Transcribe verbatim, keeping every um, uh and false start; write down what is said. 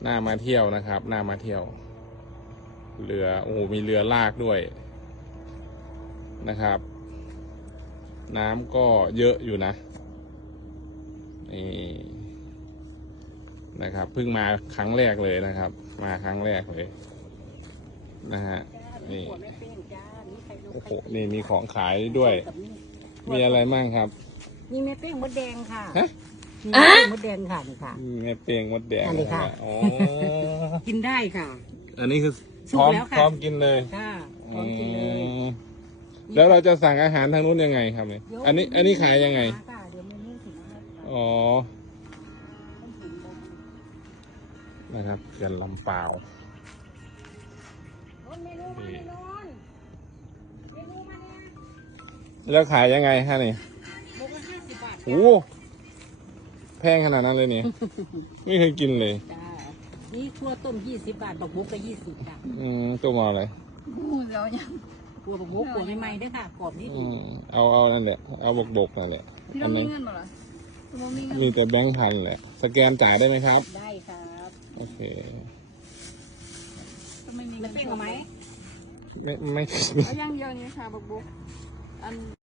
น่ามาเที่ยวนะครับน่ามาเที่ยวเรือโอ้โหมีเรือลากด้วยนะครับน้ำก็เยอะอยู่นะนี่นะครับเพิ่งมาครั้งแรกเลยนะครับมาครั้งแรกเลยนะฮะนี่โอ้โหนี่มีของขายด้วยมีอะไรบ้างครับมีแม่เป้งมดแดงค่ะฮะมีแม่เป้งมดแดงค่ะนี่ค่ะแม่เปียงมดแดงอันนี้ค่ะอ๋อกินได้ค่ะอันนี้คือสุพกร้อมแล้วค่ะพร้อมกินเลยค่ะพร้อมกินเลยอืมแล้วเราจะสั่งอาหารทางนู้นยังไงครับเนี่ยอันนี้อันนี้ขายยังไงค่ะเดี๋ยวเมนูถึงนะคะอ๋อนะครับเขื่อนลำปาวเมนูมาเมนูเมนูมาเนี่ยแล้วขายยังไงฮะนี่โลละห้าสิบบาทโอ้แพงขนาดนั้นเลยเนี่ย ไม่เคยกินเลยจ้านี่ทั่วต้มยี่สิบบาทบักบุกก็ยี่สิบจ้ะอืมตัวมาอะไรหูเรายังกัวบักบุกกัวใหม่ๆด้วยค่ะกรอบนี่อืมเอาเอานั่นแหละเอาบกบกนั่นแหละพี่อัเรานมีนี้เงินบ่ล่ะเรามีเงินมีแต่แบงค์พันแหละสแกนจ่ายได้ไหมครับได้ครับโอเคก็ไม่มีแม่เงินเป้งเอาไหมไม่ไม่เอาอย่างเดียวนี้ค่ะบักบุกอัน